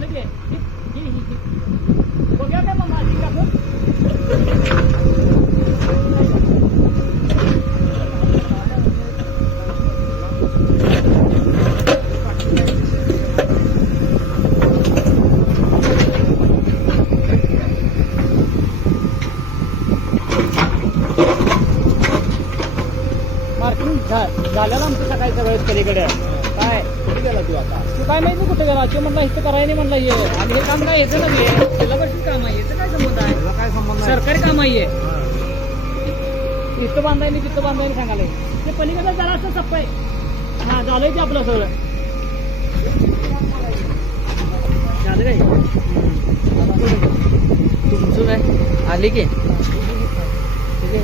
झालं की बघूया काय मग मार्किंग टाकून मार्किंग झाल्याला आमचं सकाळच्या वेळेस पलीकडे काय कुठे गेला तू आता? तू काय माहिती कुठे गेला तो म्हणला इथं करायला नाही म्हणला ये आणि हे काम काय येतं नव्हे सिलेबसच काम आहे याचं काय संबंध आहे त्याला काय संबंध आहे? सरकारी काम आहे इथं बांधाय नाही तिथं बांधाय सांगायला ते पलीकडे जरा असं सप्प आहे हा झालंय ते आपलं सगळं झालं काय तुमचं काय आली की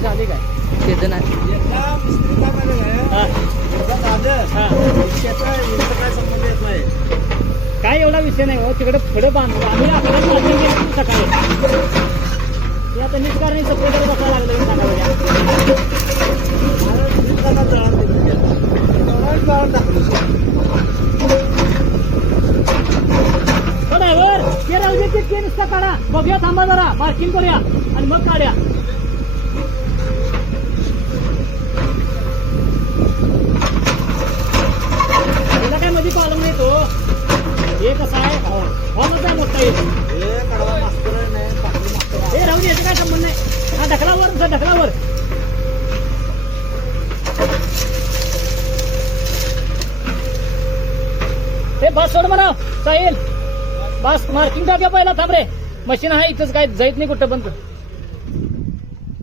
आली काय त्याचं नाही याचा मिस्त्री काय झालेला आहे? हा याचा दादर, हा त्याचा याचा काय संबंध येत नाही? काय एवढा विषय नाही हो तिकडे पुढे बांधतो आम्ही आपल्याला मार्किंग केलं सकाळी ते आता निष्कारणी सप्रेटर बसायला लागलं सांगा बघा मला दिवसाला जळण दिली आहे. तेवढाच जळण टाकली. ड्रायव्हर ते राहू दे ते नुसता काढा बघूया थांबा जरा मार्किंग करूया आणि मग काढ्या त्याला काय मध्ये कॉलम नाही तो हे कसं आहे हॉलच आहे मोठा येतो हे कडवा मास्तर आहे नाही, पाटली मास्तर आहे. हे राहू दे याचं काय संबंध नाही हा ढकलावर ढकलावर हे बस सोड म्हणा साहिल बस मार्किंग टाक्या पहिला थांब रे मशीन आहे इथंच काय जाईत नाही कुठं बंद